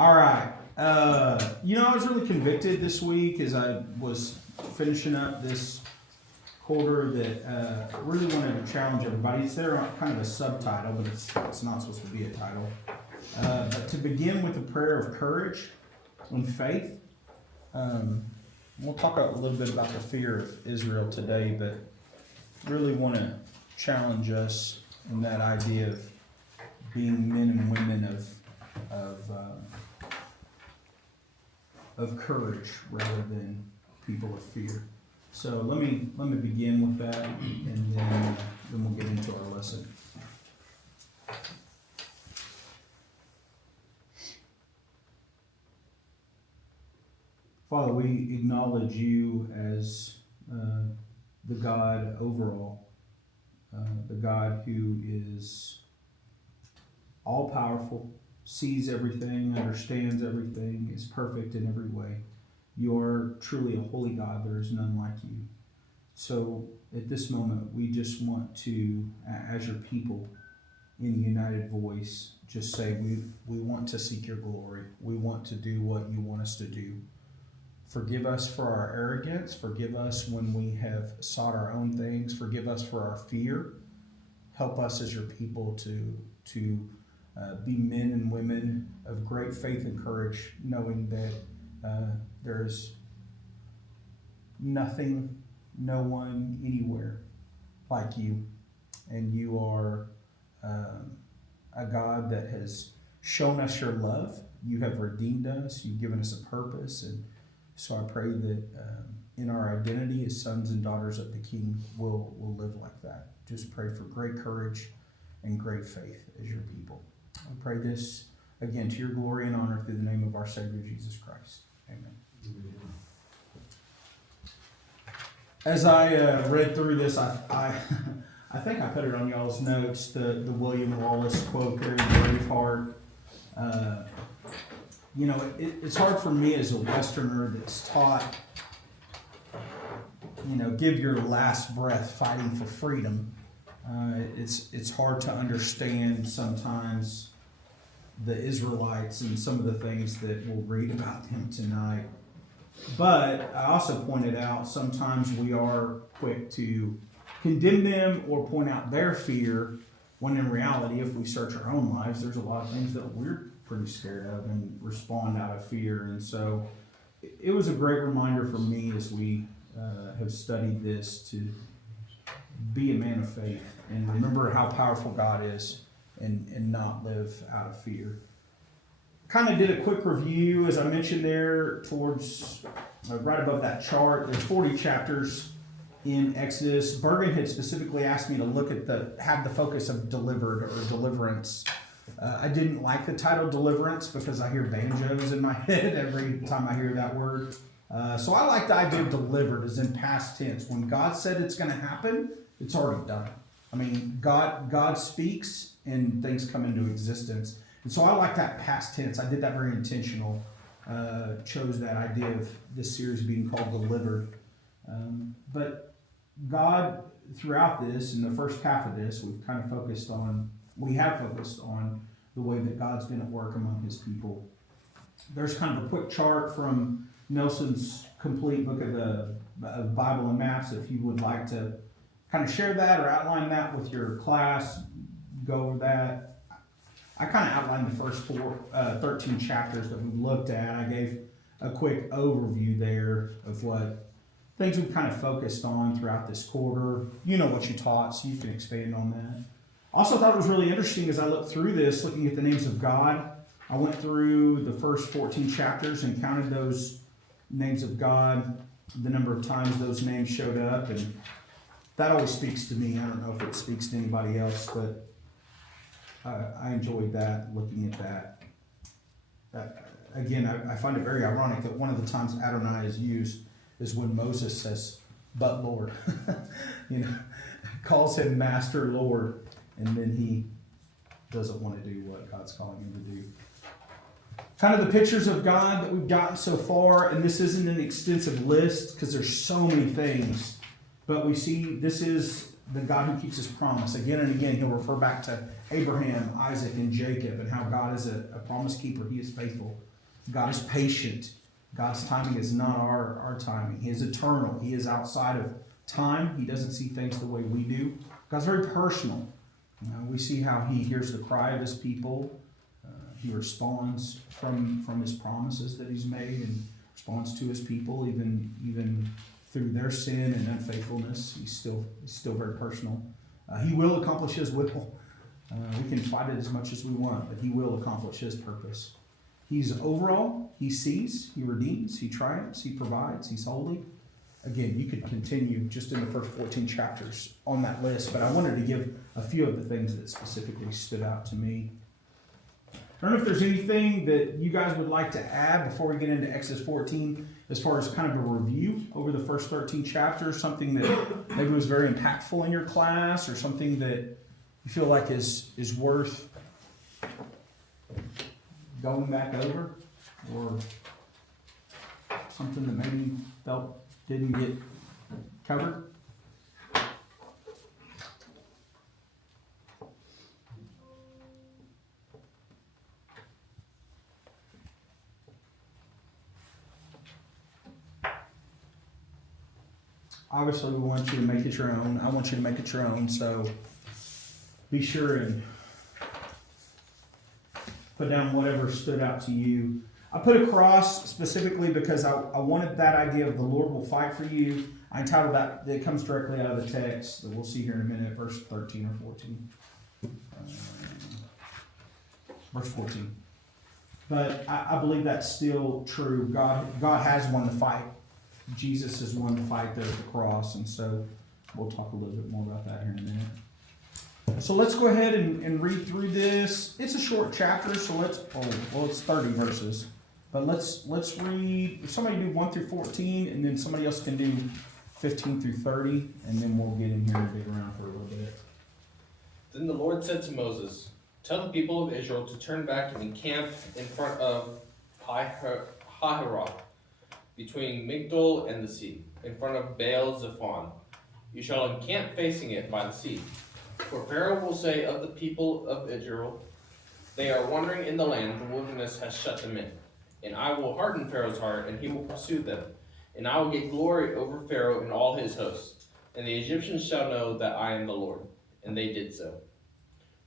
All right. I was really convicted this week as I was finishing up this quarter that really wanted to challenge everybody. It's there on kind of a subtitle, but it's not supposed to be a title. But to begin with a prayer of courage and faith. We'll talk a little bit about the fear of Israel today, but really want to challenge us in that idea of being men and women of courage rather than people of fear. So let me begin with that, and then we'll get into our lesson. Father, we acknowledge you as the God overall, the God who is all-powerful, sees everything, understands everything, is perfect in every way. You are truly a holy God. There is none like you. So at this moment, we just want to, as your people, in united voice, just say we want to seek your glory. We want to do what you want us to do. Forgive us for our arrogance. Forgive us when we have sought our own things. Forgive us for our fear. Help us as your people to be men and women of great faith and courage, knowing that there's nothing, no one, anywhere like you. And you are a God that has shown us your love. You have redeemed us. You've given us a purpose. And so I pray that in our identity as sons and daughters of the King, we'll live like that. Just pray for great courage and great faith as your people. I pray this, again, to your glory and honor through the name of our Savior, Jesus Christ. Amen. As I read through this, I think I put it on y'all's notes, the William Wallace quote there in Braveheart. It's hard for me as a Westerner that's taught, give your last breath fighting for freedom. It's hard to understand sometimes the Israelites and some of the things that we'll read about them tonight. But I also pointed out sometimes we are quick to condemn them or point out their fear, when in reality, if we search our own lives, there's a lot of things that we're pretty scared of and respond out of fear. And so it was a great reminder for me as we have studied this to be a man of faith and remember how powerful God is and not live out of fear. Kind of did a quick review, as I mentioned there, towards right above that chart. There's 40 chapters in Exodus. Bergen had specifically asked me to look at have the focus of delivered or deliverance. I didn't like the title deliverance because I hear banjos in my head every time I hear that word. So I like the idea of delivered as in past tense. When God said it's going to happen, it's already done. I mean, God speaks and things come into existence. And so I like that past tense. I did that very intentional. Chose that idea of this series being called Delivered. But God, throughout this, in the first half of this, we have focused on the way that God's been at work among his people. There's kind of a quick chart from Nelson's complete book of the Bible and Maps. If you would like to kind of share that or outline that with your class, go over that. I kind of outlined the first 13 chapters that we looked at. I gave a quick overview there of what things we've kind of focused on throughout this quarter. You know what you taught, so you can expand on that. Also thought it was really interesting as I looked through this, looking at the names of God. I went through the first 14 chapters and counted those names of God, the number of times those names showed up, and that always speaks to me. I don't know if it speaks to anybody else, but I enjoyed that, looking at that. Again, I find it very ironic that one of the times Adonai is used is when Moses says, "But Lord," calls him Master, Lord, and then he doesn't want to do what God's calling him to do. Kind of the pictures of God that we've gotten so far, and this isn't an extensive list because there's so many things, but we see this is the God who keeps his promise. Again and again, he'll refer back to Abraham, Isaac, and Jacob, and how God is a promise keeper. He is faithful. God is patient. God's timing is not our timing. He is eternal. He is outside of time. He doesn't see things the way we do. God's very personal. We see how he hears the cry of his people. He responds from his promises that he's made, and responds to his people even through their sin and unfaithfulness. He's still very personal. He will accomplish his will. We can fight it as much as we want, but he will accomplish his purpose. He's overall. He sees, he redeems, he triumphs, he provides, he's holy. Again, you could continue just in the first 14 chapters on that list, but I wanted to give a few of the things that specifically stood out to me. I don't know if there's anything that you guys would like to add before we get into Exodus 14 as far as kind of a review over the first 13 chapters, something that maybe was very impactful in your class, or something that you feel like is worth going back over, or something that maybe you felt didn't get covered. Obviously, we want you to make it your own. I want you to make it your own, so be sure and put down whatever stood out to you. I put a cross specifically because I wanted that idea of the Lord will fight for you. I entitled that comes directly out of the text that we'll see here in a minute, verse 13 or 14. Verse 14. But I believe that's still true. God has won the fight. Jesus has won the fight there at the cross, and so we'll talk a little bit more about that here in a minute. So let's go ahead and read through this. It's a short chapter, so it's 30 verses. But let's read, if somebody do 1 through 14, and then somebody else can do 15 through 30, and then we'll get in here and dig around for a little bit. Then the Lord said to Moses, "Tell the people of Israel to turn back and encamp in front of Hahiroth, between Migdol and the sea, in front of Baal Zephon. You shall encamp facing it by the sea. For Pharaoh will say of the people of Israel, they are wandering in the land, the wilderness has shut them in. And I will harden Pharaoh's heart, and he will pursue them. And I will get glory over Pharaoh and all his hosts. And the Egyptians shall know that I am the Lord." And they did so.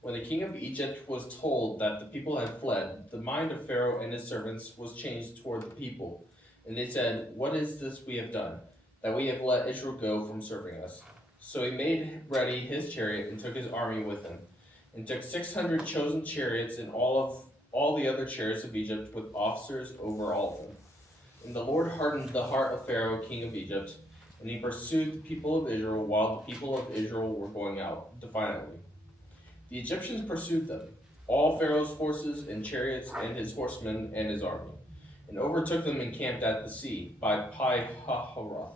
When the king of Egypt was told that the people had fled, the mind of Pharaoh and his servants was changed toward the people. And they said, "What is this we have done, that we have let Israel go from serving us?" So he made ready his chariot and took his army with him, and took 600 chosen chariots and all the other chariots of Egypt with officers over all of them. And the Lord hardened the heart of Pharaoh, king of Egypt, and he pursued the people of Israel while the people of Israel were going out defiantly. The Egyptians pursued them, all Pharaoh's forces and chariots and his horsemen and his army, and overtook them and camped at the sea by Pi-hahiroth,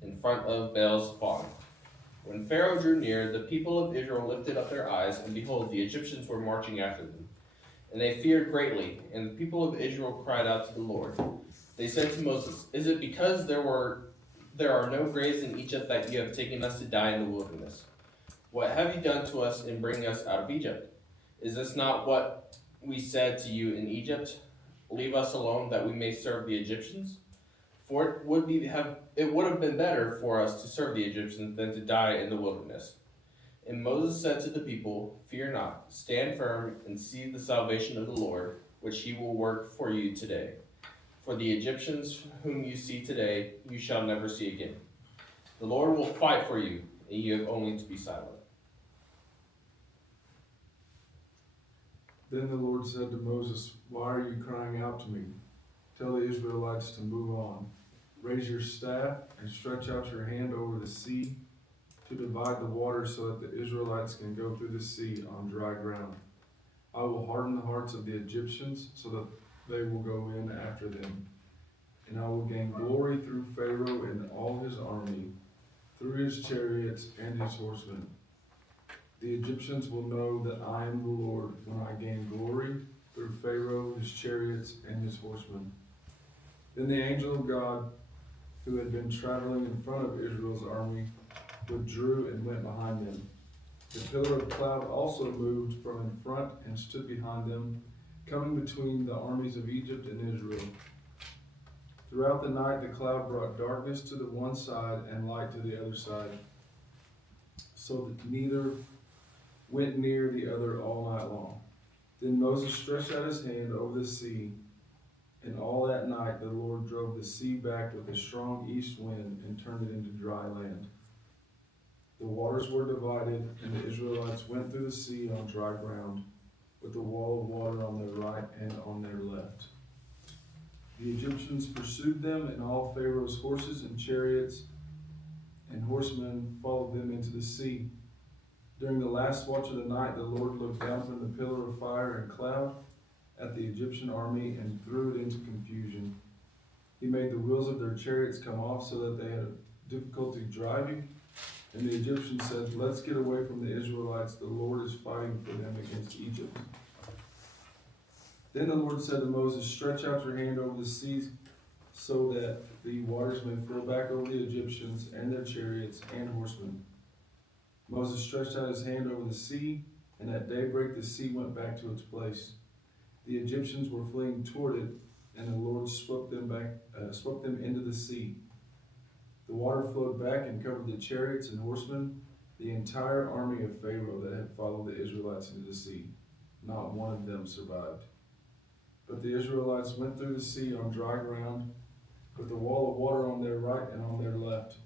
in front of Baal Zephon. When Pharaoh drew near, the people of Israel lifted up their eyes, and behold, the Egyptians were marching after them. And they feared greatly, and the people of Israel cried out to the Lord. They said to Moses, "Is it because there are no graves in Egypt that you have taken us to die in the wilderness? What have you done to us in bringing us out of Egypt? Is this not what we said to you in Egypt? Leave us alone that we may serve the Egyptians? For it would have been better for us to serve the Egyptians than to die in the wilderness." And Moses said to the people, "Fear not, stand firm and see the salvation of the Lord, which he will work for you today. For the Egyptians whom you see today, you shall never see again. The Lord will fight for you, and you have only to be silent." Then the Lord said to Moses, "Why are you crying out to me? Tell the Israelites to move on. Raise your staff and stretch out your hand over the sea to divide the water so that the Israelites can go through the sea on dry ground. I will harden the hearts of the Egyptians so that they will go in after them. And I will gain glory through Pharaoh and all his army, through his chariots and his horsemen. The Egyptians will know that I am the Lord when I gain glory through Pharaoh, his chariots, and his horsemen." Then the angel of God, who had been traveling in front of Israel's army, withdrew and went behind them. The pillar of cloud also moved from in front and stood behind them, coming between the armies of Egypt and Israel. Throughout the night the cloud brought darkness to the one side and light to the other side, so that neither went near the other all night long. Then Moses stretched out his hand over the sea, and all that night the Lord drove the sea back with a strong east wind and turned it into dry land. The waters were divided, and the Israelites went through the sea on dry ground, with a wall of water on their right and on their left. The Egyptians pursued them, and all Pharaoh's horses and chariots and horsemen followed them into the sea. During the last watch of the night, the Lord looked down from the pillar of fire and cloud at the Egyptian army and threw it into confusion. He made the wheels of their chariots come off so that they had difficulty driving. And the Egyptians said, "Let's get away from the Israelites. The Lord is fighting for them against Egypt." Then the Lord said to Moses, "Stretch out your hand over the seas so that the waters may flow back over the Egyptians and their chariots and horsemen." Moses stretched out his hand over the sea, and at daybreak the sea went back to its place. The Egyptians were fleeing toward it, and the Lord swept them into the sea. The water flowed back and covered the chariots and horsemen, the entire army of Pharaoh that had followed the Israelites into the sea. Not one of them survived. But the Israelites went through the sea on dry ground, with a wall of water on their right and on their left.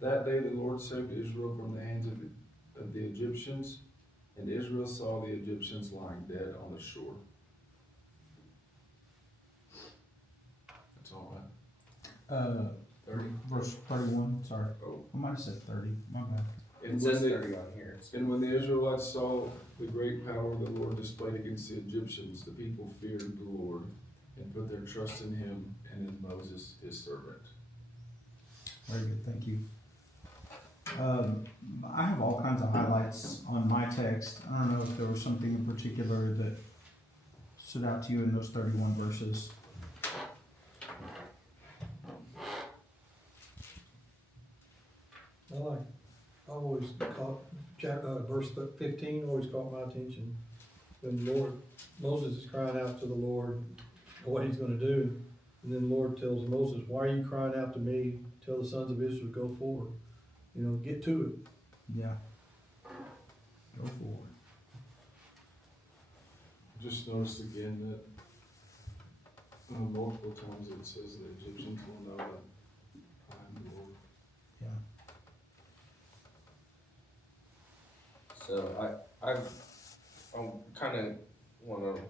That day the Lord saved Israel from the hands of the Egyptians, and Israel saw the Egyptians lying dead on the shore. That's all I. 30. Verse 31, sorry. Oh. I might have said 30, my bad. It And says when, 30 on here. and when the Israelites saw the great power the Lord displayed against the Egyptians, the people feared the Lord and put their trust in him and in Moses, his servant. Very good, thank you. I have all kinds of highlights on my text. I don't know if there was something in particular that stood out to you in those 31 verses. I always caught, verse 15 always caught my attention. When Moses is crying out to the Lord what he's gonna do, and then the Lord tells Moses, "Why are you crying out to me? Tell the sons of Israel, go forward." Get to it. Yeah. Go forward. Just noticed again that multiple times it says the Egyptians will know that I am the Lord. Yeah. So I kind of want to.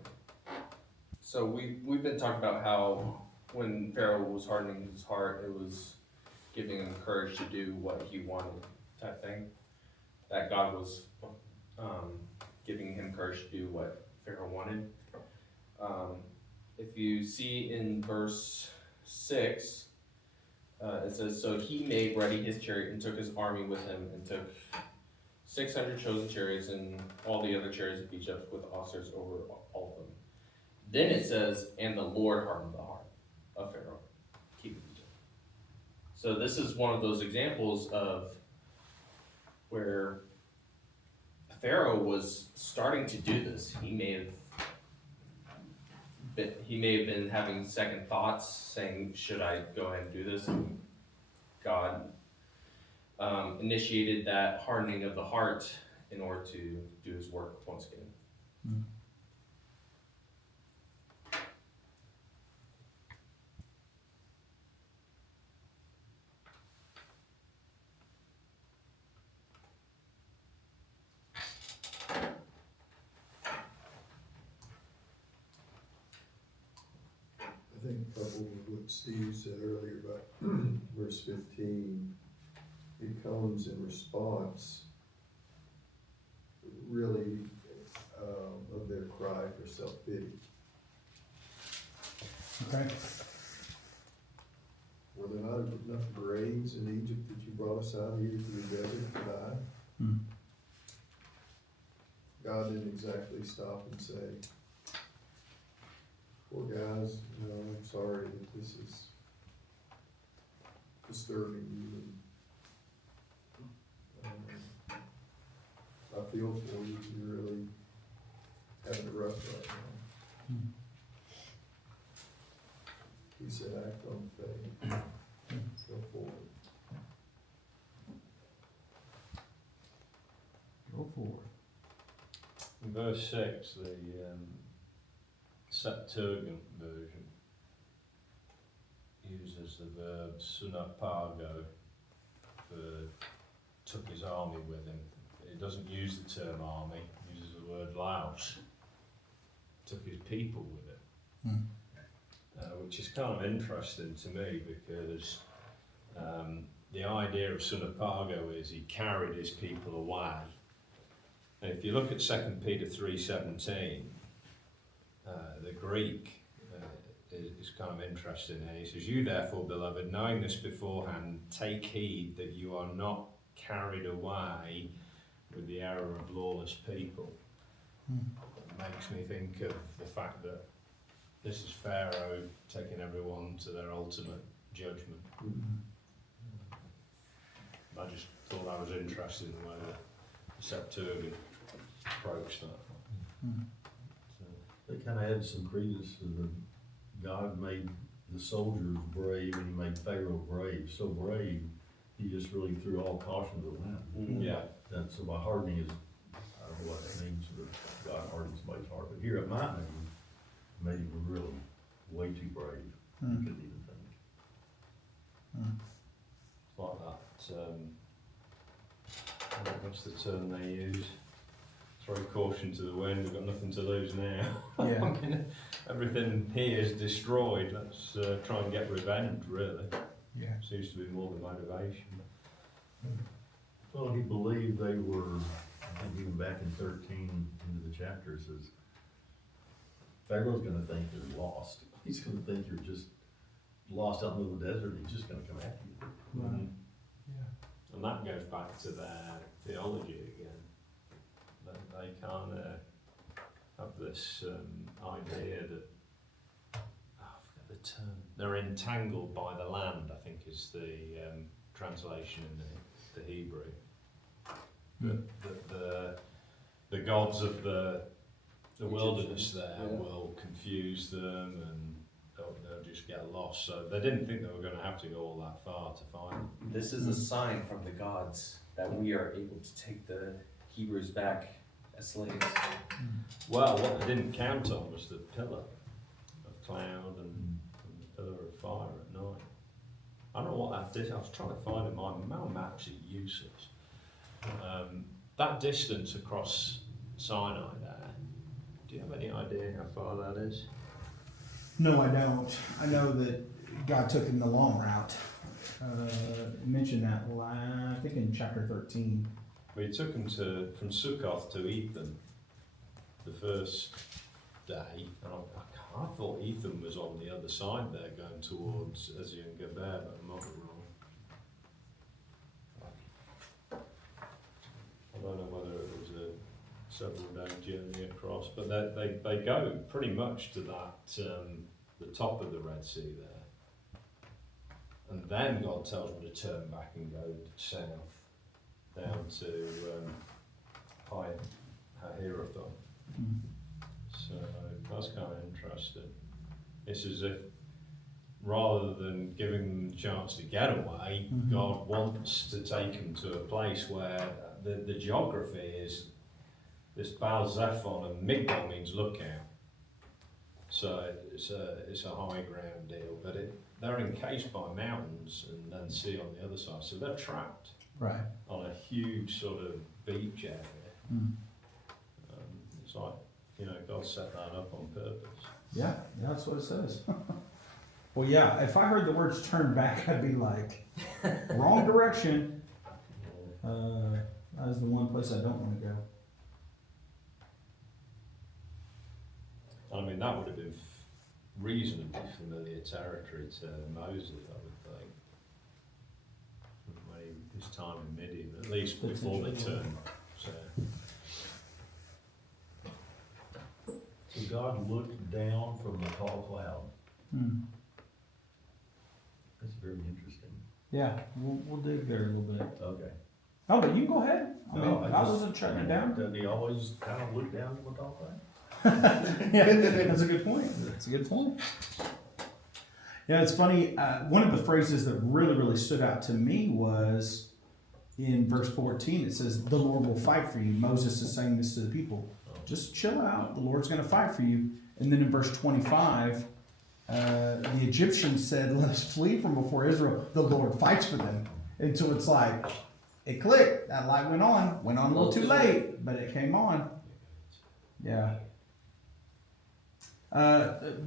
So we've been talking about how when Pharaoh was hardening his heart, it was giving him courage to do what he wanted, type thing. That God was giving him courage to do what Pharaoh wanted. If you see in verse 6, it says, "So he made ready his chariot and took his army with him and took 600 chosen chariots and all the other chariots of Egypt with officers over all of them." Then it says, "And the Lord hardened the heart of Pharaoh, king of Egypt." So this is one of those examples of where Pharaoh was starting to do this. He may have been having second thoughts, saying, "Should I go ahead and do this?" And God initiated that hardening of the heart in order to do his work once again. Mm. I think coupled with what Steve said earlier about verse 15, it comes in response really of their cry for self-pity. Okay. Were there not enough graves in Egypt that you brought us out here to the desert to die? Hmm. God didn't exactly stop and say, "Poor guys, I'm sorry that this is disturbing you." feel for you, you're really having it rough right now. Hmm. He said, act on faith, go forward. Go forward. In verse 6, the Septuagint version uses the verb sunapago for took his army with him. It doesn't use the term army, it uses the word laos. Took his people with him. Which is kind of interesting to me because the idea of sunapago is he carried his people away. And if you look at 2 Peter 3:17, the Greek is kind of interesting here. He says, "You therefore, beloved, knowing this beforehand, take heed that you are not carried away with the error of lawless people." It makes me think of the fact that this is Pharaoh taking everyone to their ultimate judgment. I just thought that was interesting the way that the Septuagint approached that. They kind of added some credence to the God made the soldiers brave and he made Pharaoh brave. So brave, he just really threw all caution to the wind. Yeah. And so by hardening his, I don't know what that means, but God hardens somebody's heart. But here it might mean made him really way too brave. You couldn't even think. It's like that, what's the term they use? Throw caution to the wind, we've got nothing to lose now. Yeah. I mean, everything here is destroyed, let's try and get revenge, really. Yeah. Seems to be more the motivation. Well, he believed they were, I think even back in 13 into the chapter, it says, Pharaoh's gonna think you're lost. He's gonna think you're just lost out in the middle of the desert, and he's just gonna come after you. Right. And that goes back to their theology again. They kind of have this idea that, I forget the term, they're entangled by the land, I think is the translation in the Hebrew. The gods of the wilderness there will confuse them and they'll just get lost. So they didn't think they were going to have to go all that far to find them. This is a sign from the gods that we are able to take the Hebrews back as slaves. Well, what they didn't count on was the pillar of cloud and the pillar of fire at night. I don't know what that did. I was trying to find it. My maps are useless. That distance across Sinai there, do you have any idea how far that is? No, I don't. I know that God took him the long route. Mentioned that, I think in chapter 13. We took him from Sukkoth to Etham the first day, and I thought Etham was on the other side there, going towards Ezion Geber, but I might be wrong. I don't know whether it was a several day journey across, but they go pretty much to that the top of the Red Sea there, and then God tells them to turn back and go south down to Pi Hahirothon. So that's kind of interesting. It's as if rather than giving them a chance to get away, God wants to take them to a place where the geography is this Baal Zephon, and Migdol means lookout. So it's a high ground deal, but they're encased by mountains and then sea on the other side, so they're trapped Right. on a huge sort of beach area. It's like, God set that up on purpose. Yeah, that's what it says. Well, yeah, if I heard the words turn back, I'd be like, wrong direction. That is the one place I don't want to go. I mean, that would have been reasonably familiar territory to Moses, I would think. When his time in Midian, at least before they turned. So. So God looked down from the tall cloud. That's very interesting. Yeah, we'll dig there a little bit. Okay. Oh, but you go ahead. I mean, No, I just- wasn't shutting it down. Doesn't he always kind of look down with all that? Yeah, that's a good point. That's a good point. Yeah, it's funny. One of the phrases that really stood out to me was in verse 14. It says, "The Lord will fight for you." Moses is saying this to the people. Just chill out. The Lord's going to fight for you. And then in verse 25, the Egyptians said, "Let us flee from before Israel. The Lord fights for them." And so it's like, it clicked. That light went on. Went on a little too late, but it came on. Yeah.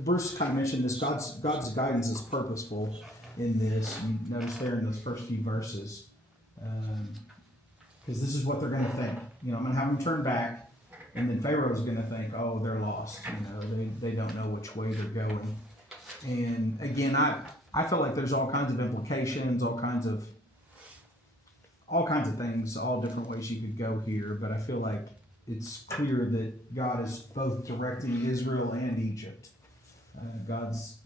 Bruce kind of mentioned this. God's guidance is purposeful in this. You notice there in those first few verses, because this is what they're going to think. You know, I'm going to have them turn back, and then Pharaoh's going to think, "Oh, they're lost." You know, they don't know which way they're going. And again, I feel like there's all kinds of implications, all kinds of things, all different ways you could go here. But I feel like it's clear that God is both directing Israel and Egypt. God's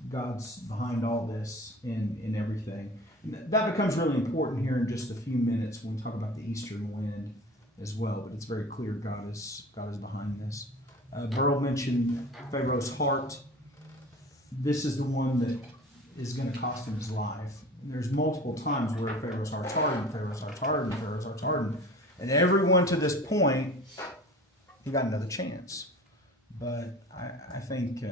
behind all this in everything. That becomes really important here in just a few minutes when we talk about the eastern wind as well. But it's very clear God is behind this. Burl mentioned Pharaoh's heart. This is the one that is going to cost him his life. And there's multiple times where Pharaoh's heart's hardened, Pharaoh's heart's hardened, Pharaoh's heart's hardened. And everyone to this point, he got another chance. But I think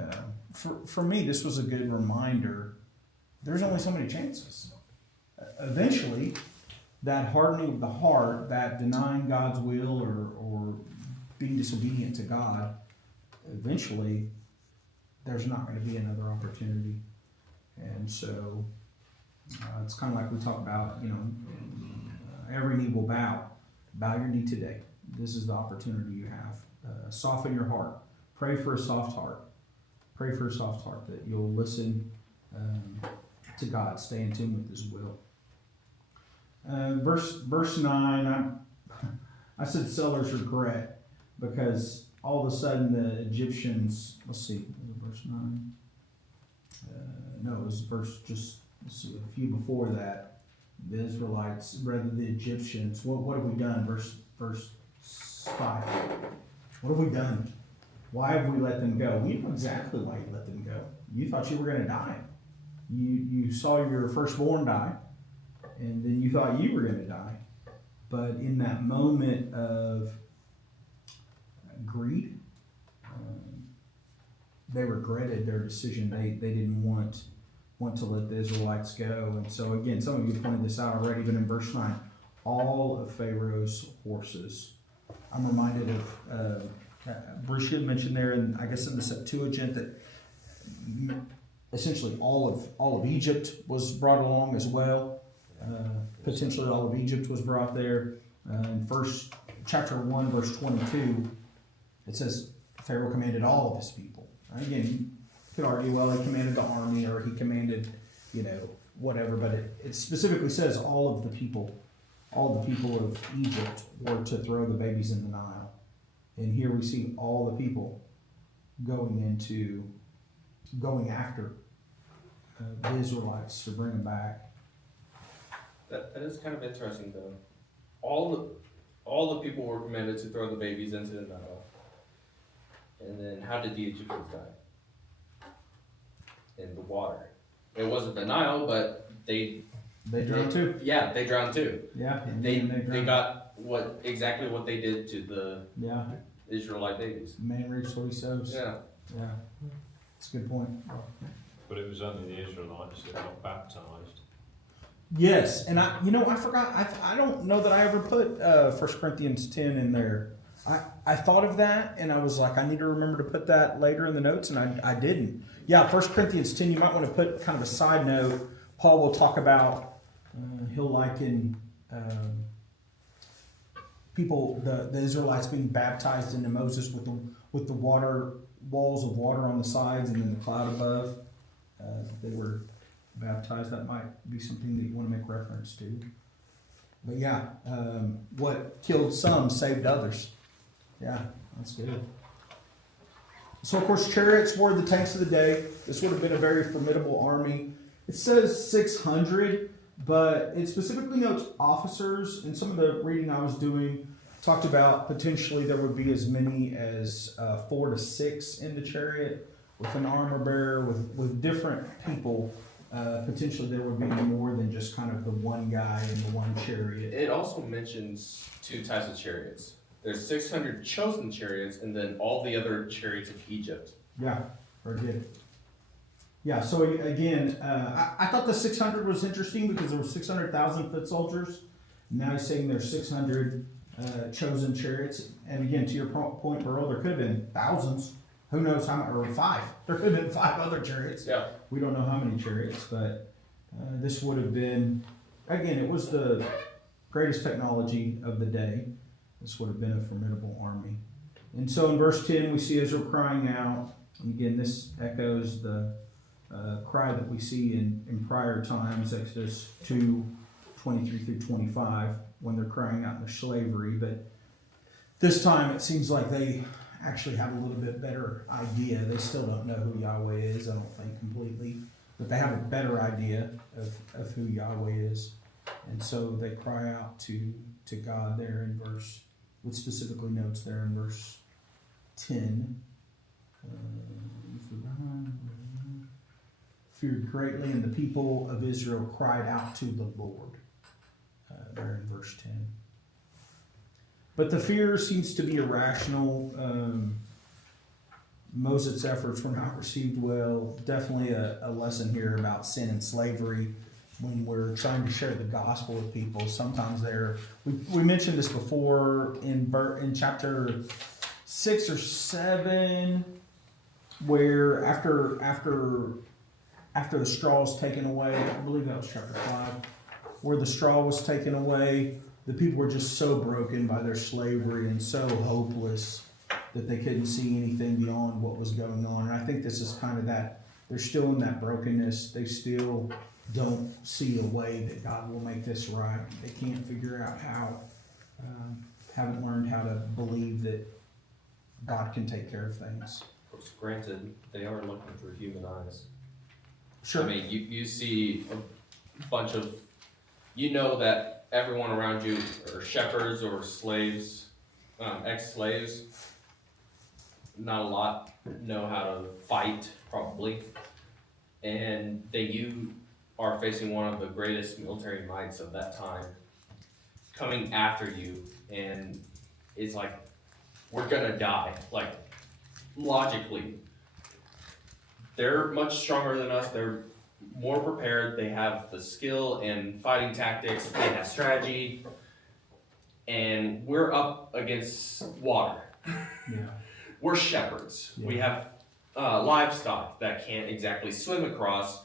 for me, this was a good reminder. There's only so many chances. Eventually, that hardening of the heart, that denying God's will or being disobedient to God, eventually, there's not going to be another opportunity. And so, it's kind of like we talk about, you know, every knee will bow. Bow your knee today. This is the opportunity you have. Soften your heart. Pray for a soft heart. Pray for a soft heart, that you'll listen to God, stay in tune with His will. Verse 9, I said seller's regret, because all of a sudden the Egyptians, let's see, verse 9. No, it was let's see, a few before that. The Israelites, rather the Egyptians, what have we done? Verse 5. What have we done? Why have we let them go? We know exactly why you let them go. You thought you were going to die. You saw your firstborn die, and then you thought you were going to die. But in that moment of greed, they regretted their decision. They didn't want to let the Israelites go. And so again, some of you pointed this out already, but in verse 9, all of Pharaoh's horses. I'm reminded of Bruce had mentioned there, and I guess in the Septuagint, that essentially all of Egypt was brought along as well. Potentially all of Egypt was brought there. In chapter 1, verse 22, it says Pharaoh commanded all of his people. Again, you could argue, well, he commanded the army, or he commanded, whatever, but it specifically says all of the people of Egypt were to throw the babies in the Nile. And here we see all the people going after the Israelites to bring them back. That is kind of interesting, though. All the people were commanded to throw the babies into the Nile. And then how did the Egyptians die? In the water. It wasn't the Nile, but they drowned too. Yeah, they drowned too. Yeah, They got exactly what they did to the Israelite babies. Man reaps what he sows. Yeah. It's a good point. But it was only the Israelites that got baptized. Yes, and I forgot. I don't know that I ever put 1 Corinthians 10 in there. I thought of that, and I was like, I need to remember to put that later in the notes, and I didn't. Yeah, 1 Corinthians 10, you might want to put kind of a side note. Paul will talk about, he'll liken people, the Israelites being baptized into Moses with the water, walls of water on the sides and then the cloud above. They were baptized. That might be something that you want to make reference to. But yeah, what killed some saved others. Yeah, that's good. So of course, chariots were the tanks of the day. This would have been a very formidable army. It says 600. but it specifically notes officers, and some of the reading I was doing talked about potentially there would be as many as 4 to 6 in the chariot with an armor bearer, with different people. Potentially there would be more than just kind of the one guy in the one chariot. It also mentions 2 types of chariots. There's 600 chosen chariots, and then all the other chariots of Egypt. Yeah, very good. Yeah, so again, I thought the 600 was interesting because there were 600,000 foot soldiers. Now he's saying there's 600 chosen chariots. And again, to your point, Burl, there could have been thousands. Who knows how many, or 5. There could have been 5 other chariots. Yeah. We don't know how many chariots, but this would have been, again, it was the greatest technology of the day. This would have been a formidable army. And so in verse 10, we see Israel crying out. And again, this echoes the cry that we see in prior times, Exodus 2, 23 through 25, when they're crying out in their slavery. But this time it seems like they actually have a little bit better idea. They still don't know who Yahweh is, I don't think, completely. But they have a better idea of who Yahweh is. And so they cry out to God there in verse, which specifically notes there in verse 10. Feared greatly, and the people of Israel cried out to the Lord. There in verse 10. But the fear seems to be irrational. Moses' efforts were not received well. Definitely a lesson here about sin and slavery when we're trying to share the gospel with people. Sometimes we mentioned this before in chapter 6 or 7, where after the straw was taken away, I believe that was chapter 5, where the straw was taken away, the people were just so broken by their slavery and so hopeless that they couldn't see anything beyond what was going on. And I think this is kind of that, they're still in that brokenness. They still don't see a way that God will make this right. They can't figure out how, haven't learned how to believe that God can take care of things. Of course, granted, they are looking through human eyes. Sure. I mean, you see a bunch of, you know that everyone around you are shepherds or slaves, ex-slaves. Not a lot know how to fight, probably. And you are facing one of the greatest military mights of that time coming after you, and it's like, we're gonna die. Like, logically. They're much stronger than us, they're more prepared, they have the skill and fighting tactics, they have strategy, and we're up against water. Yeah. We're shepherds. Yeah. We have livestock that can't exactly swim across.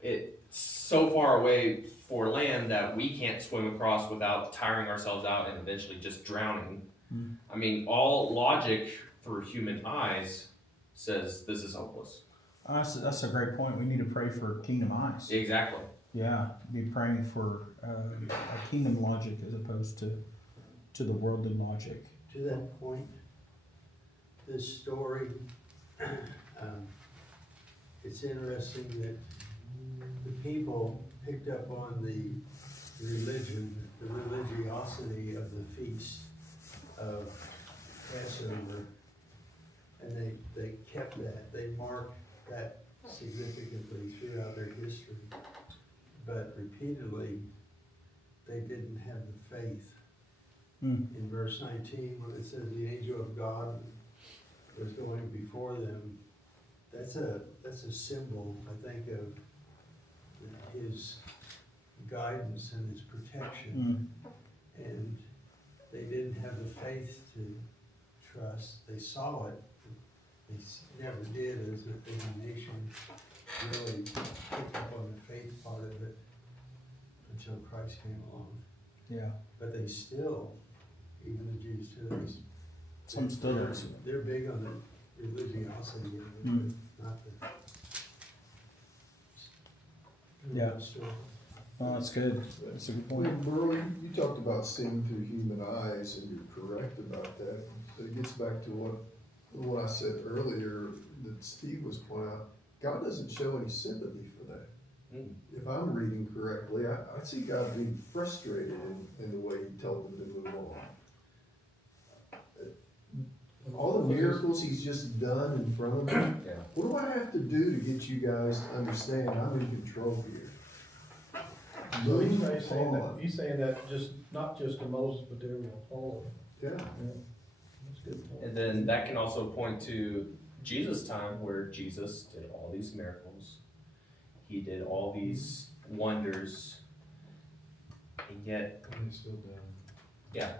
It's so far away for land that we can't swim across without tiring ourselves out and eventually just drowning. Mm. I mean, all logic through human eyes says this is hopeless. That's a great point. We need to pray for kingdom eyes. Exactly. Yeah, be praying for a kingdom logic as opposed to the worldly logic. To that point, this story, it's interesting that the people picked up on the religiosity of the feast of Passover, and they kept that. They marked that significantly throughout their history, but repeatedly they didn't have the faith. In verse 19, when it says the angel of God was going before them, that's a symbol, I think, of his guidance and his protection. And they didn't have the faith to trust. They saw it, but they never did as a nation really picked up on the faith part of it until Christ came along. Yeah. But they still, even the Jews too, Some still don't. they're big on the religiosity of it, Mm. not the. Yeah. Well, that's good. That's a good point. Burley, you talked about seeing through human eyes, and you're correct about that. But it gets back to what I said earlier that Steve was pointing out. God doesn't show any sympathy for that. if I'm reading correctly, I see God being frustrated in the way he told them to move on. All the miracles he's just done in front of me, Yeah. what do I have to do to get you guys to understand I'm in control here? So he's Move not saying that, on. he's saying that just, not just to Moses, but to everyone, all of them. Yeah. Yeah. That's a good point. And then that can also point to Jesus' time, where Jesus did all these miracles. He did all these wonders. And yet, And they still done. yeah.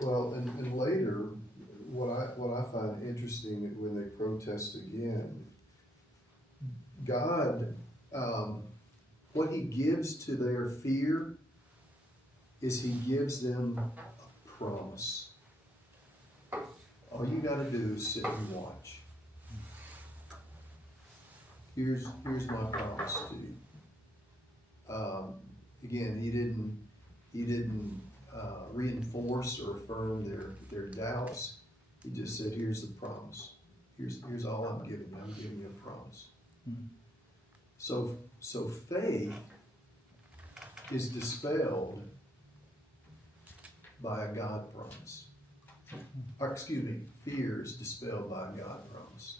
Well, and later, what I find interesting when they protest again, God, what he gives to their fear is he gives them a promise. All you gotta do is sit and watch. Here's my promise to you. Again, he didn't reinforce or affirm their doubts. He just said, here's the promise. Here's all I'm giving you. I'm giving you a promise. So faith is dispelled by a God promise. Or excuse me, fear is dispelled by a God promise.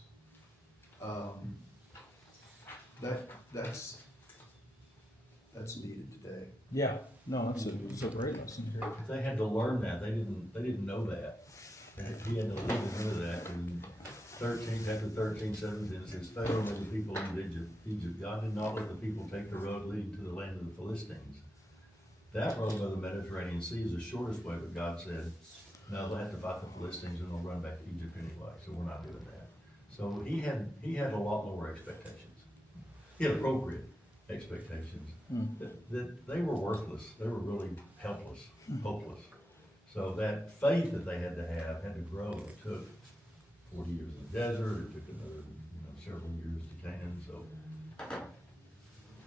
That's needed today. Yeah, no, it's a great lesson here. They had to learn that, they didn't know that. He had to lead them into that, in chapter 13, 17, it says, Pharaoh led the people into Egypt. God did not let the people take the road leading to the land of the Philistines. That road by the Mediterranean Sea is the shortest way, but God said, no, they'll have to fight the Philistines and they'll run back to Egypt anyway, so we're not doing that. So he had a lot lower expectations. He had appropriate expectations. That they were worthless, they were really helpless, hopeless. So that faith that they had to grow. It took 40 years in the desert, it took another, several years to Canaan, so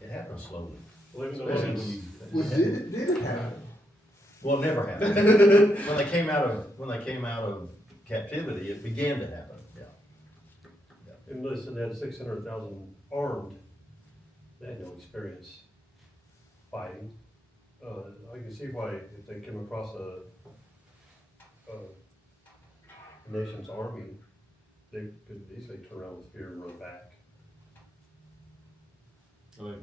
it happened slowly. Especially when you- Well, did it happen? Well, it never happened. When they came out of captivity, it began to happen, yeah. And listen, they had 600,000 armed. They had no experience fighting. I can see why if they came across a nation's army, they could easily turn around with fear and run back. I mean,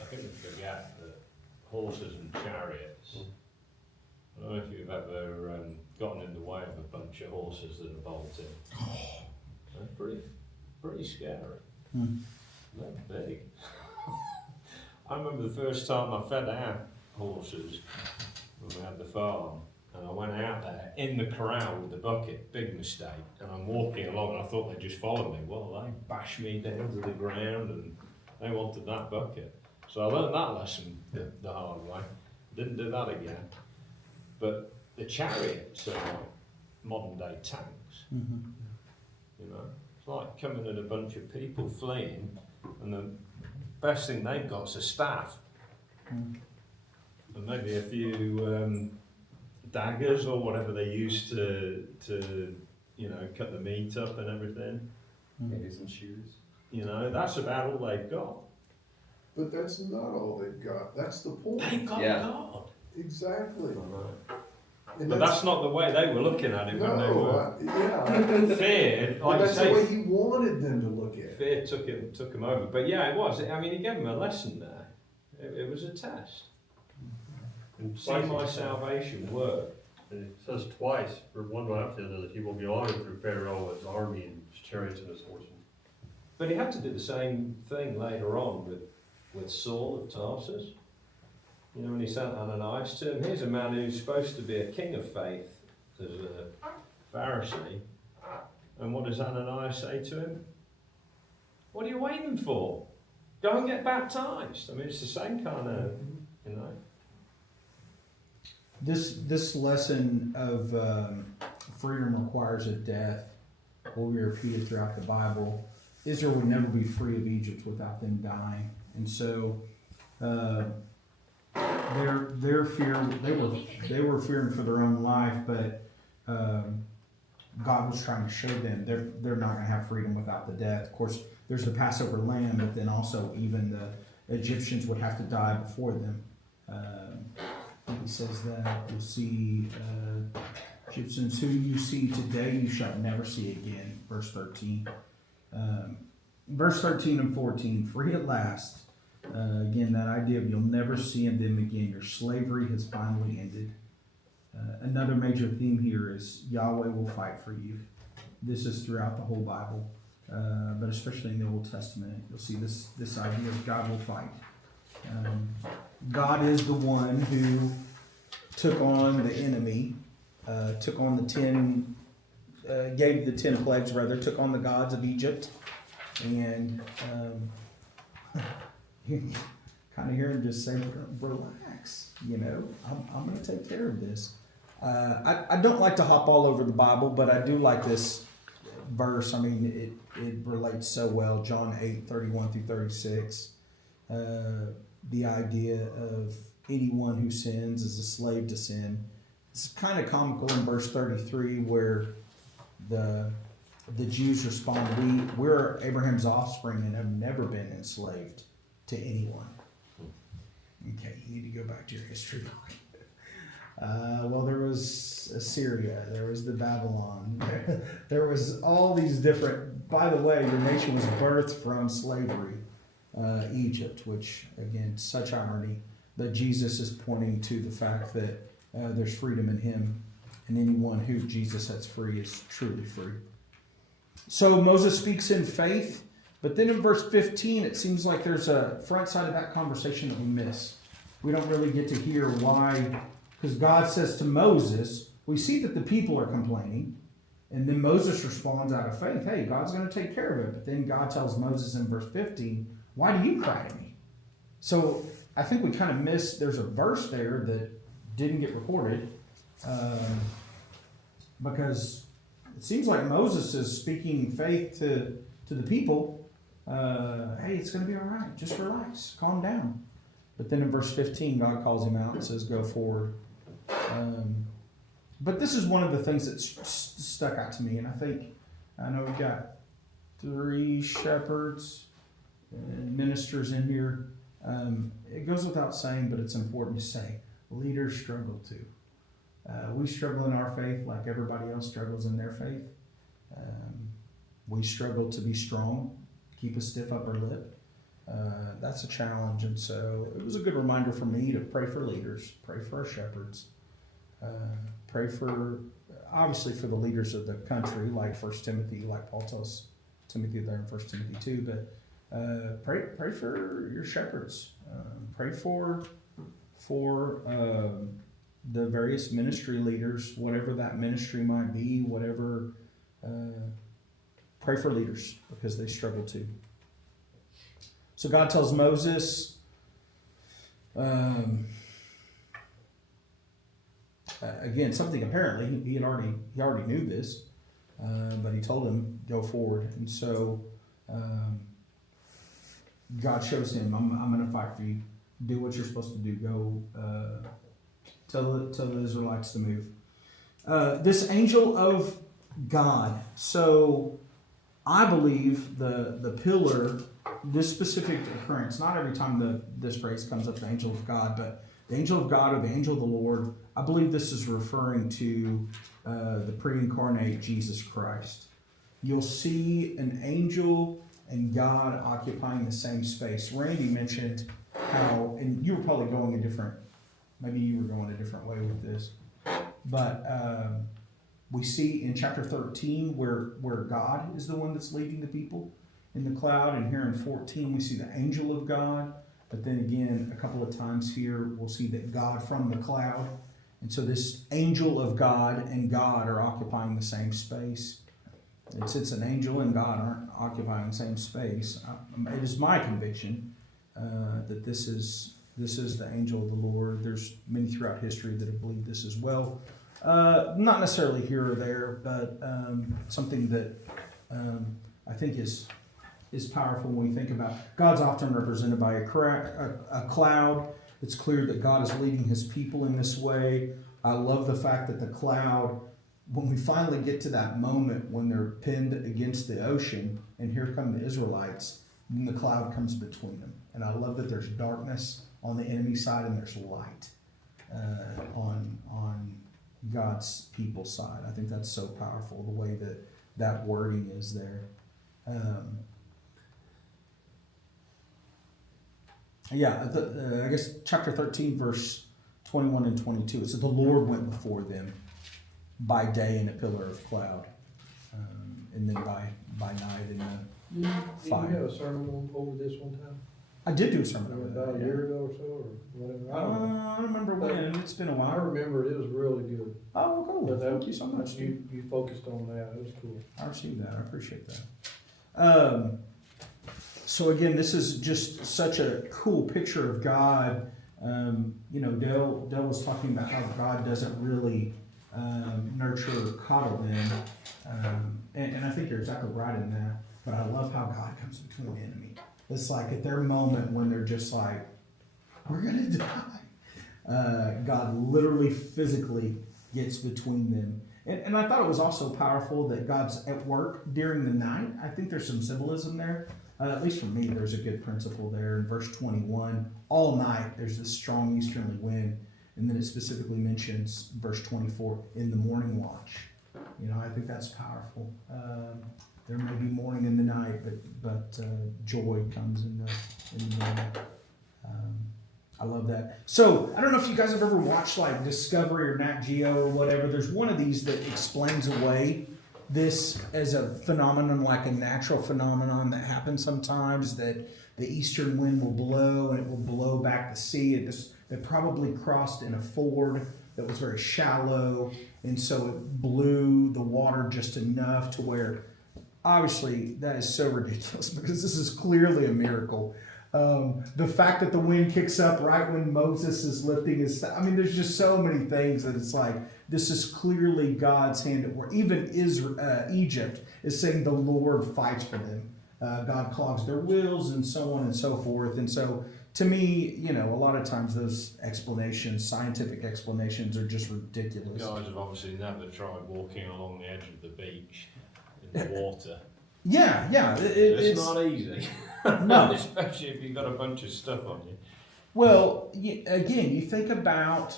I think we forget that horses and chariots, I don't know if you've ever gotten in the way of a bunch of horses that are bolting. They're pretty scary. They're big. I remember the first time I fed our horses when we had the farm, and I went out there in the corral with the bucket, big mistake, and I'm walking along and I thought they'd just follow me. Well, they bashed me down to the ground and they wanted that bucket. So I learned that lesson the hard way. Didn't do that again. But the chariots are like modern day tanks. It's like coming at a bunch of people fleeing, and the best thing they've got is a staff. And maybe a few daggers or whatever they use to cut the meat up and everything. Maybe some shears. That's about all they've got. But that's not all they've got. That's the point. They've got God. Exactly. And But that's not the way they were looking at it when they no, were. yeah. Fear, But like you that's the way say, he wanted them to look at it. fear took him over. But yeah, it was. I mean, he gave them a lesson there. It was a test. And See twice my it- salvation work. and it says twice, for one right after the other, that he will be honored through Pharaoh, his army, and his chariots and his horsemen. But he had to do the same thing later on with Saul of Tarsus. When he sent Ananias to him, here's a man who's supposed to be a king of faith as a Pharisee. And what does Ananias say to him? What are you waiting for? Go and get baptized. I mean, it's the same kind of, This lesson of freedom requires a death will be repeated throughout the Bible. Israel would never be free of Egypt without them dying, and so their fear they were fearing for their own life, but God was trying to show them they're not going to have freedom without the death. Of course, there's the Passover lamb, but then also even the Egyptians would have to die before them. He says that you'll see Egyptians who you see today, you shall never see again. Verse 13. Verse 13 and 14, free at last. Again, that idea of you'll never see them again. Your slavery has finally ended. Another major theme here is Yahweh will fight for you. This is throughout the whole Bible, but especially in the Old Testament. You'll see this idea of God will fight. God is the one who took on the enemy, took on gave the 10 plagues, took on the gods of Egypt, and you kind of hear him just say, relax, I'm going to take care of this. I don't like to hop all over the Bible, but I do like this verse. I mean, it relates so well. John 8:31 through 36. The idea of anyone who sins is a slave to sin. It's kind of comical in verse 33 where the Jews respond, we're Abraham's offspring and have never been enslaved to anyone. Okay, you need to go back to your history book. Well, there was Assyria, there was the Babylon, there was all these different, by the way, your nation was birthed from slavery, Egypt, which, again, such irony, but Jesus is pointing to the fact that there's freedom in him, and anyone who Jesus sets free is truly free. So Moses speaks in faith, but then in verse 15, it seems like there's a front side of that conversation that we miss. We don't really get to hear why, because God says to Moses, we see that the people are complaining, and then Moses responds out of faith, hey, God's going to take care of it. But then God tells Moses in verse 15, why do you cry to me? So I think we kind of miss, there's a verse there that didn't get recorded, because it seems like Moses is speaking faith to the people. Hey, it's going to be all right. Just relax. Calm down. But then in verse 15, God calls him out and says, go forward. But this is one of the things that stuck out to me. And I know we've got 3 shepherds and ministers in here. It goes without saying, but it's important to say, leaders struggle too. We struggle in our faith like everybody else struggles in their faith. We struggle to be strong, keep a stiff upper lip. That's a challenge, and so it was a good reminder for me to pray for leaders, pray for our shepherds, pray for, obviously for the leaders of the country, like 1 Timothy, like Paul tells Timothy there in 1 Timothy 2, but pray for your shepherds, pray for the various ministry leaders, whatever that ministry might be, whatever, pray for leaders because they struggle too. So God tells Moses, again, something apparently, he already knew this, but he told him, go forward. And so God shows him, I'm going to fight for you. Do what you're supposed to do. Go tell the Israelites to move. This angel of God. So I believe the pillar, this specific occurrence, not every time this phrase comes up, the angel of God, but the angel of God or the angel of the Lord, I believe this is referring to the pre-incarnate Jesus Christ. You'll see an angel and God occupying the same space. Randy mentioned how, and you were probably going maybe you were going a different way with this, but we see in chapter 13 where God is the one that's leading the people in the cloud, and here in 14 we see the angel of God, but then again a couple of times here we'll see that God from the cloud, and so this angel of God and God are occupying the same space. And since an angel and God aren't occupying the same space, it is my conviction that this is the angel of the Lord. There's many throughout history that have believed this as well. Not necessarily here or there, but something that I think is powerful when we think about God's often represented by a cloud. It's clear that God is leading his people in this way. I love the fact that the cloud when we finally get to that moment when they're pinned against the ocean, and here come the Israelites, then the cloud comes between them. And I love that there's darkness on the enemy side and there's light on God's people's side. I think that's so powerful, the way that that wording is there. I guess chapter 13, verse 21 and 22. It says, the Lord went before them by day in a pillar of cloud, and then by night in a Did you fire. have a sermon over this one time? I did do a sermon over About that. a year ago or so, or whatever? I don't know. I don't remember when. It's been a I while. remember it was really good. Oh, cool. But that- Thank you so much. You focused on that, it was cool. I received that. I appreciate that. So again, this is just such a cool picture of God. Dale was talking about how God doesn't really nurture or coddle them, and I think you're exactly right in that. But I love how God comes between the enemy. It's like at their moment when they're just like, we're gonna die. God literally physically gets between them. And I thought it was also powerful that God's at work during the night. I think there's some symbolism there. At least for me, there's a good principle there. In verse 21, all night there's this strong easterly wind. And then it specifically mentions verse 24, in the morning watch. I think that's powerful. There may be morning in the night, but joy comes in the morning. I love that. So I don't know if you guys have ever watched like Discovery or Nat Geo or whatever. There's one of these that explains away this as a phenomenon, like a natural phenomenon that happens sometimes, that the eastern wind will blow and it will blow back the sea. It probably crossed in a ford that was very shallow, and so it blew the water just enough to where, obviously, that is so ridiculous because this is clearly a miracle. The fact that the wind kicks up right when Moses is lifting his, there's just so many things that it's like, this is clearly God's hand at work. Even Egypt is saying the Lord fights for them. God clogs their wills and so on and so forth. And so to me, a lot of times those explanations, scientific explanations, are just ridiculous. Guys have obviously never tried walking along the edge of the beach in the water. Yeah. It's not easy. No. Especially if you've got a bunch of stuff on you. Well, again, you think about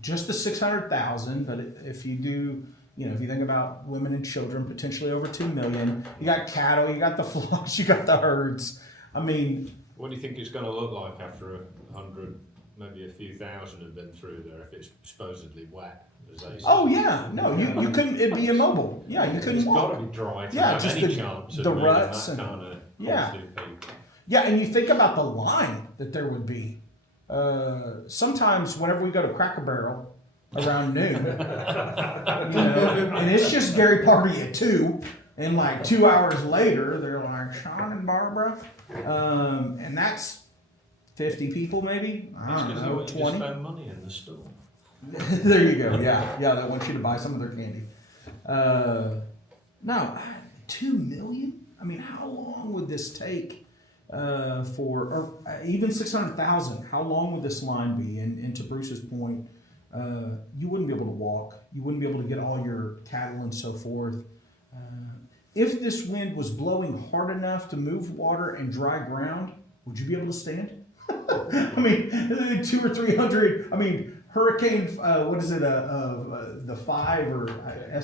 just the 600,000, but if you do, if you think about women and children, potentially over 2 million, you got cattle, you got the flocks, you got the herds. What do you think it's going to look like after 100, maybe a few thousand have been through there if it's supposedly wet, as they say? Oh yeah, no, you couldn't. It'd be immobile. Yeah, you couldn't It's walk. got to be dry to Yeah, have just any the- chance of the moving ruts that and- kind of yeah. quantity of people. Yeah, and you think about the line that there would be. Sometimes whenever we go to Cracker Barrel around noon, and it's just Gary Party at 2, and like 2 hours later, they're like, Shawn and Barbara, and that's 50 people maybe? I That's don't because they know, want you to 20? spend money in the store. There you go, yeah, they want you to buy some of their candy. Now, 2 million? How long would this take? Or even 600,000, how long would this line be? And to Bruce's point, you wouldn't be able to walk. You wouldn't be able to get all your cattle and so forth. If this wind was blowing hard enough to move water and dry ground, would you be able to stand? 200 or 300. Hurricane, what is it? The 5 or S5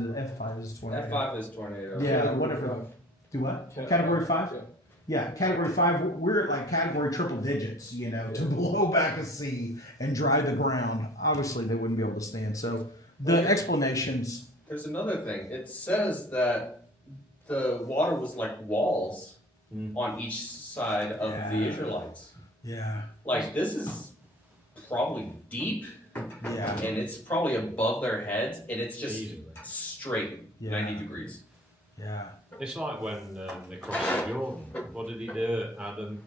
is it? F5 is 20. F5 is tornado. Yeah, whatever. Do what? Category 5? Yeah, category 5, we're at like category triple digits, to blow back a sea and dry the ground. Obviously, they wouldn't be able to stand. So the explanations. There's another thing. It says that the water was like walls on each side of the Israelites. Yeah. Like, this is probably deep, Yeah. and it's probably above their heads, and it's just Easily. straight, Yeah. 90 degrees. Yeah. It's like when they crossed the Jordan. What did he do, Adam?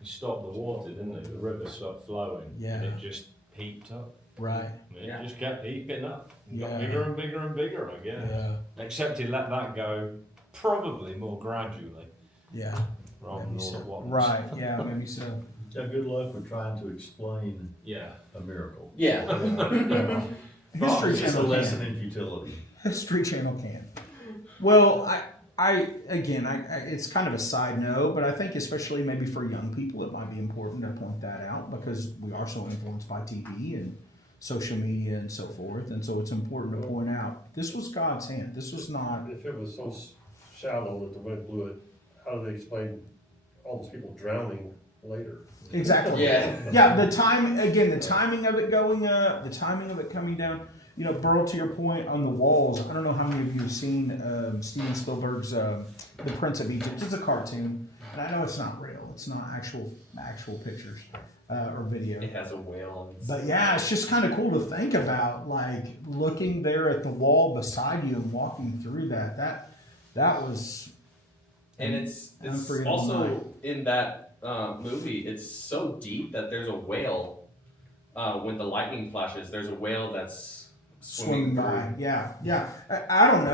He stopped the water, didn't he? The river stopped flowing. Yeah. And it just heaped up. Right. And it Yeah. just kept heaping up. It got Yeah. bigger and bigger and bigger, I guess. Yeah. Except he let that go probably more gradually Yeah. rather than all at once. Right. Yeah, maybe so. Yeah, good luck with trying to explain Yeah. a miracle. Yeah. History It's just a Channel lesson can. in futility. History Channel can. Well, it's kind of a side note, but I think especially maybe for young people, it might be important to point that out because we are so influenced by TV and social media and so forth, and so it's important to point out this was God's hand. This was not. If it was so shallow that the wind blew it, how do they explain all those people drowning later? Exactly. Yeah. The timing of it going up, the timing of it coming down. You know, Burl, to your point on the walls, I don't know how many of you have seen Steven Spielberg's The Prince of Egypt. It's a cartoon, and I know it's not real. It's not actual pictures or video. It has a whale on it. But yeah, it's just kind of cool to think about, like looking there at the wall beside you and walking through that. That was. And it's Unforgettable also night. in that movie. It's so deep that there's a whale. When the lightning flashes, there's a whale that's Swimming by, yeah. I don't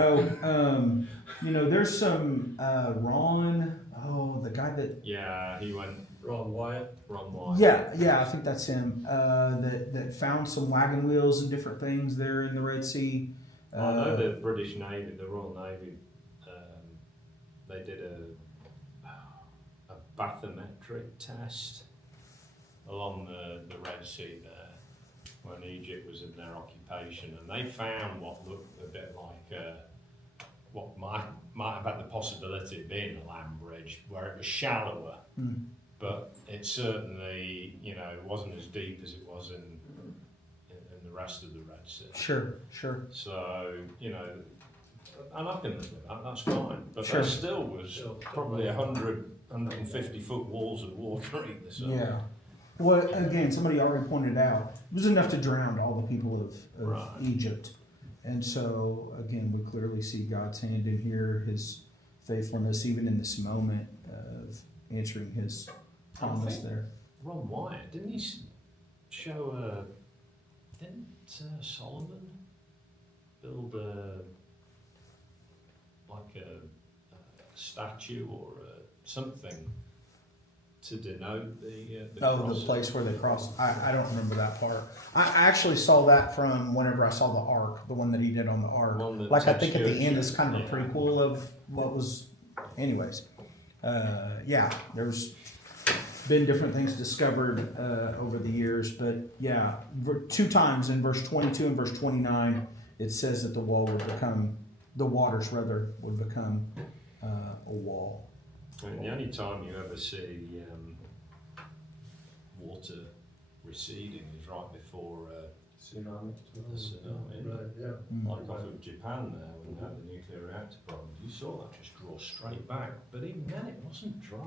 know. You know, there's some Ron. Oh, the guy that. Yeah, he went Ron Wyatt? Ron White. Yeah, I think that's him. That found some wagon wheels and different things there in the Red Sea. I know the British Navy, the Royal Navy, they did a bathymetric test along the Red Sea there when Egypt was in their occupation, and they found what looked a bit like what might have had the possibility of being a land bridge, where it was shallower, but it certainly, you know, it wasn't as deep as it was in the rest of the Red Sea. Sure. So, you know, and I can live with that, that's fine. But Sure. there still was probably 150 foot walls of water either side. Yeah. Well, again, somebody already pointed out it was enough to drown all the people of Right. Egypt, and so again, we clearly see God's hand in here, His faithfulness, even in this moment of answering His promise there. Ron Wyatt, didn't he show didn't Solomon build like a statue or something to denote the cross? The place where they crossed. I don't remember that part. I actually saw that from whenever I saw the ark, the one that he did on the ark. One that Like I think at the touched end you. is kind of a Yeah. prequel of what was. Anyways, there's been different things discovered over the years, but yeah, 2 times in verse 22 and verse 29, it says that the waters would become a wall. I mean, the only time you ever see water receding is right before tsunami. the tsunami. Right, yeah. Like off of Japan there, when they had the nuclear reactor problem, you saw that just draw straight back. But even then, it wasn't dry.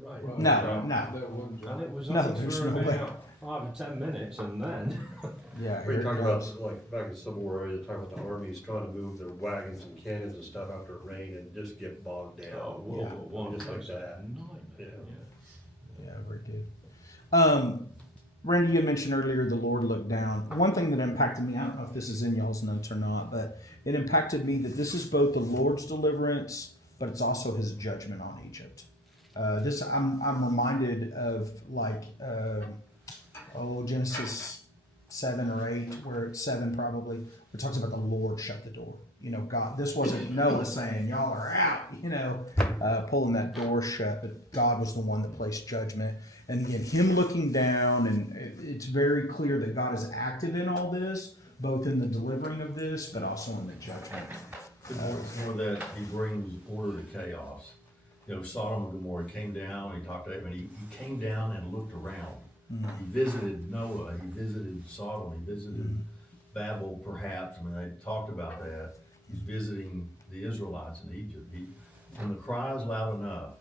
Right. No. That one And drop. it was No, on there's for no way. about 5 or 10 minutes, and then Yeah, We here it talked goes. about, like, back in Civil War, they talked about the armies trying to move their wagons and cannons and stuff after it rained and just get bogged down. World War One Just like was a that. nightmare. Yeah. Yeah, very good. Randy, you mentioned earlier the Lord looked down. One thing that impacted me, I don't know if this is in y'all's notes or not, but it impacted me that this is both the Lord's deliverance, but it's also His judgment on Egypt. I'm reminded of Genesis 7 or 8, where it's 7 probably, where it talks about the Lord shut the door. You know, God, this wasn't Noah saying, y'all are out, pulling that door shut, but God was the one that placed judgment. And again, Him looking down, and it's very clear that God is active in all this, both in the delivering of this, but also in the judgment. It's more that He brings order to chaos. You know, Sodom and Gomorrah came down, He talked to Abraham, he came down and looked around. He visited Noah, He visited Sodom, He visited Babel perhaps, I mean, they talked about that. He's visiting the Israelites in Egypt. When the cry is loud enough,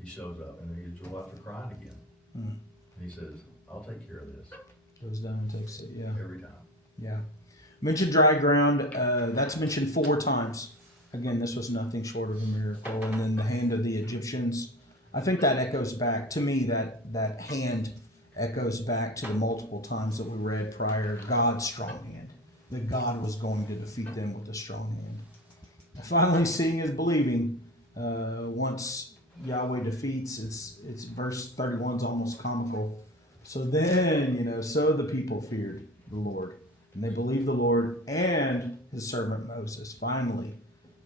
He shows up, and the Israelites are crying again. And He says, I'll take care of this Goes down and takes it, yeah. every time. Yeah. Mentioned dry ground, that's mentioned 4 times. Again, this was nothing short of a miracle. And then the hand of the Egyptians. I think that echoes back, to me, that hand echoes back to the multiple times that we read prior, God's strong hand. That God was going to defeat them with a strong hand. Finally, seeing is believing. Once Yahweh defeats, it's verse 31 is almost comical. So then, so the people feared the Lord. And they believed the Lord and his servant Moses. Finally,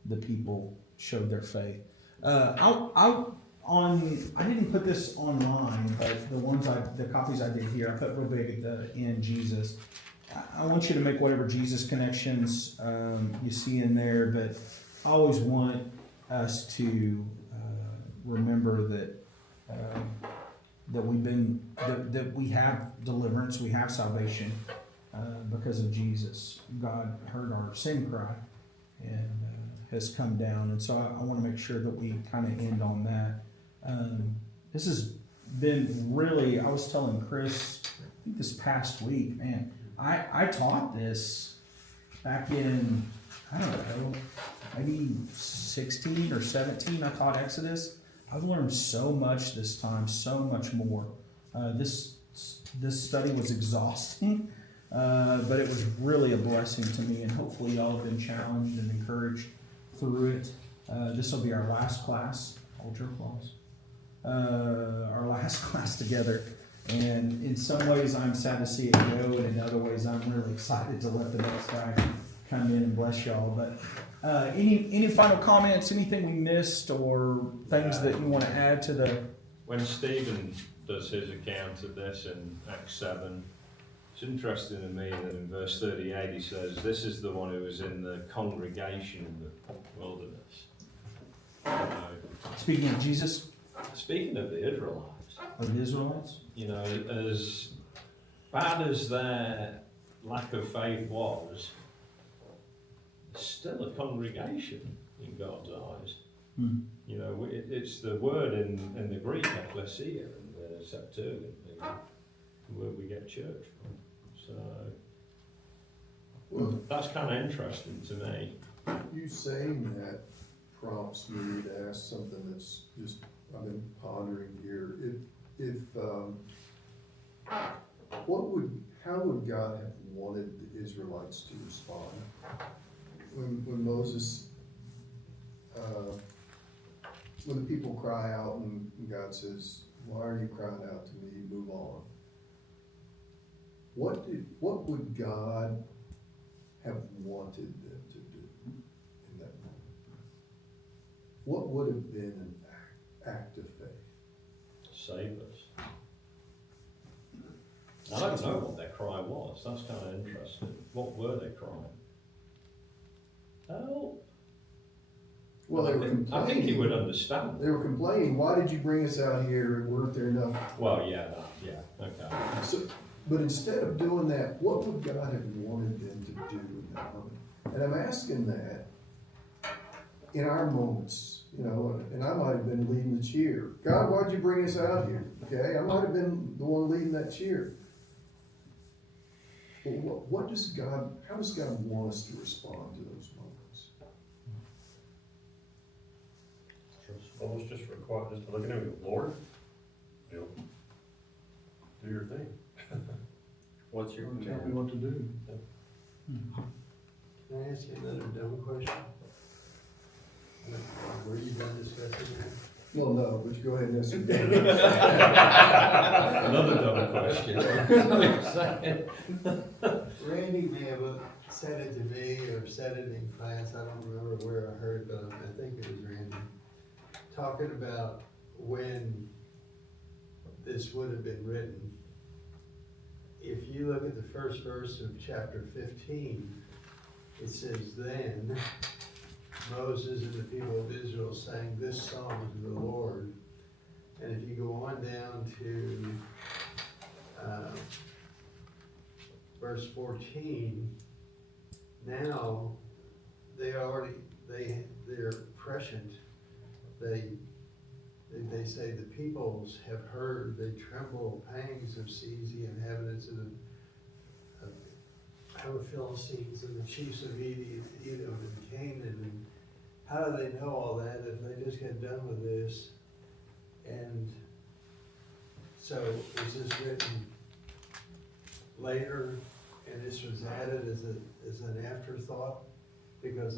the people showed their faith. I didn't put this online, but the copies I did here, I put real big at the end, Jesus. I want you to make whatever Jesus connections you see in there, but I always want us to remember that that we have deliverance, we have salvation because of Jesus. God heard our sin cry and has come down, and so I want to make sure that we kind of end on that. This has been really, I was telling Chris, I think this past week, man, I taught this back in, I don't know, maybe 16 or 17, I taught Exodus. I've learned so much this time, so much more. This study was exhausting, but it was really a blessing to me, and hopefully y'all have been challenged and encouraged through it. This will be our last class. Hold your applause. Our last class together. And in some ways I'm sad to see it go, and in other ways I'm really excited to let the next guy come in and bless y'all. But any final comments, anything we missed, or things that you want to add to the... When Stephen does his account of this in Acts 7, it's interesting to me that in verse 38 he says, this is the one who was in the congregation in the wilderness. Speaking of Jesus? Speaking of the Israelites. Of the Israelites? You know, as bad as their lack of faith was, it's still a congregation in God's eyes. Hmm. You know, it's the word in the Greek, ecclesia, and the Septuagint, where we get church from. So, Well, that's kind of interesting to me. you saying that prompts me to ask something that's just, I've been pondering here. How would God have wanted the Israelites to respond? When Moses, when the people cry out and God says, why are you crying out to me? Move on. What would God have wanted them to do in that moment? What would have been an act of faith? Save us. I don't know what their cry was. That's kind of interesting. What were they crying? Help. Well, they were complaining. I think he would understand. They were complaining, why did you bring us out here? Weren't there enough? Well, yeah, okay. So, but instead of doing that, what would God have wanted them to do in that moment? And I'm asking that in our moments, you know, and I might have been leading the cheer. God, why'd you bring us out here? Okay, I might have been the one leading that cheer. But how does God want us to respond to those moments? Well, it's just required, just to look at him and go, Lord, you know, do your thing. What's your Tell me command? what to do. Can I ask you another dumb question? Were you done discussing that? Well, no, but you go ahead and answer. Another dumb question. Randy may have said it to me or said it in class, I don't remember where I heard it, but I think it was Randy. Talking about when this would have been written. If you look at the first verse of chapter 15, it says, then Moses and the people of Israel sang this song to the Lord. And if you go on down to verse 14, now they're prescient. They say the peoples have heard, they tremble, pangs of seas the inhabitants of the Philistines and the chiefs of Edom and Canaan. And how do they know all that if they just get done with this? And so was this written later and this was added as an afterthought? Because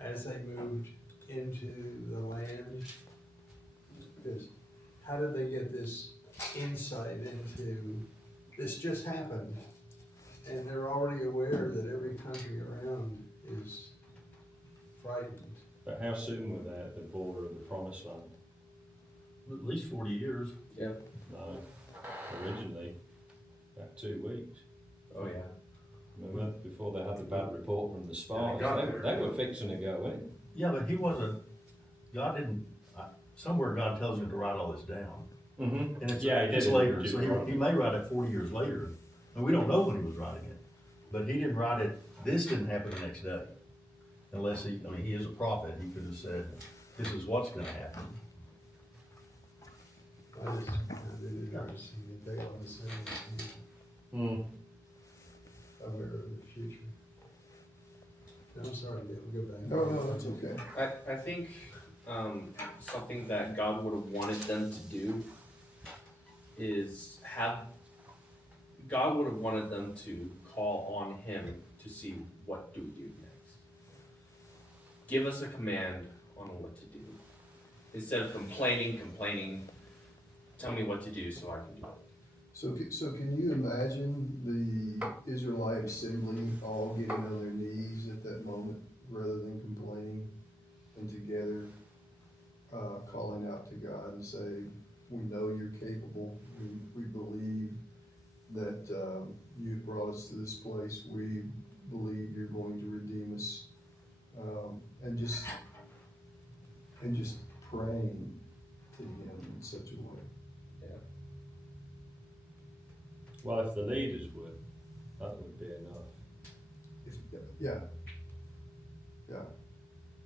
as they moved into the land, because how did they get this insight into this just happened? And they're already aware that every country around is frightened. But how soon were they at the border of the promised land? At least 40 years. Yeah. No, originally, about 2 weeks. Oh, yeah. Remember, before they had the bad report from the spies, got there. they were fixing to go in. Yeah, but he wasn't, God didn't, somewhere God tells him to write all this down. Mm-hmm. And it's, Yeah, it's he did. later, so he may write it 40 years later. And we don't know when he was writing it. But he didn't write it, this didn't happen the next day. Unless he, I mean, he is a prophet, he could have said, this is what's gonna happen. I just find it interesting that they all say Mm. aware of the future. I'm sorry, Dave, we'll go back. No, that's okay. I think something that God would have wanted them to do is God would have wanted them to call on Him to see what do we do next. Give us a command on what to do. Instead of complaining, tell me what to do so I can do it. So can you imagine the Israelite assembly all getting on their knees at that moment, rather than complaining, and together, calling out to God and say, we know you're capable, we believe that, you've brought us to this place, we believe you're going to redeem us, and just praying to Him in such a way. Well, if the leaders would, that would be enough. Yeah.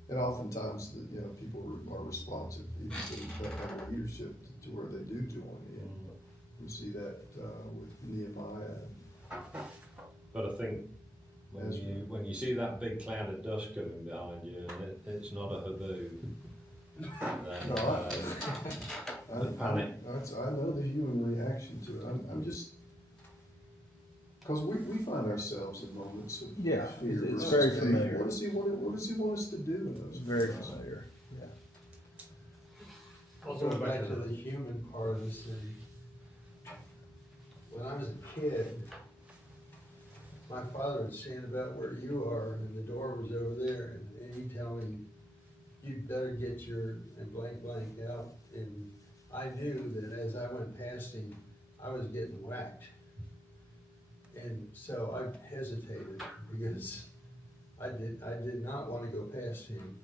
And oftentimes, people are responsive, even to that kind of leadership, to where they do join in. We see that, with Nehemiah. But I think when you see that big cloud of dust coming behind you, and it's not a haboob, then, No, the panic. I know the human reaction to it. I'm just, because we find ourselves in moments of Yeah, fear. it's versus very faith. familiar. What does he want us to do in those? It's very moments? familiar. Also, back to the human part of this thing. When I was a kid, my father would stand about where you are, and the door was over there, and he'd tell me, you'd better get your, and blank out, and I knew that as I went past him, I was getting whacked. And so I hesitated, because I did not want to go past him.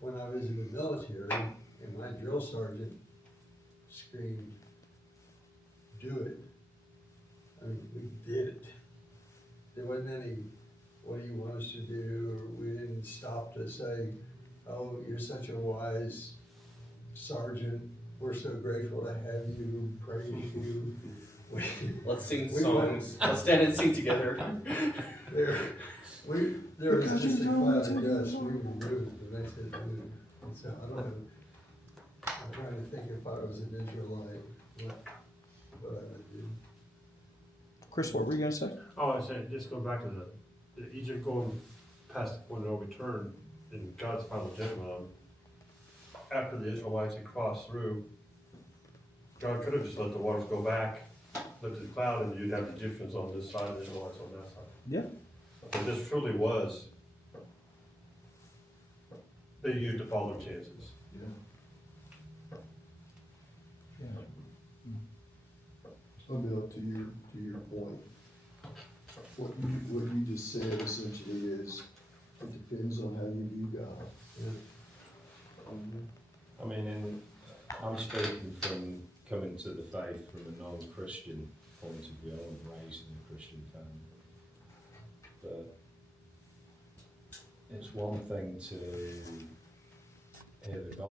When I was in the military, and my drill sergeant screamed, do it. I mean, we did it. There wasn't any, what do you want us to do, or we didn't stop to say, oh, you're such a wise sergeant, we're so grateful to have you, praise you. Let's sing We songs. Let's stand and sing together. There was just a cloud of dust, we were moving, and they said move. And so I don't know, I'm trying to think if I was an Israelite, what I would do. Chris, what were you gonna say? Oh, I said, just go back to the Egypt going past the point of no return in God's final judgment. After the Israelites had crossed through, God could have just let the waters go back, lifted the cloud, and you'd have the Egyptians on this side, the Israelites on that side. Yeah. But this truly was, they used up all their chances. So Bill, to your point, what you just said essentially is, it depends on how you view God. I mean, I'm speaking from coming to the faith from a non-Christian point of view. I wasn't raised in a Christian family. But it's one thing to hear the gospel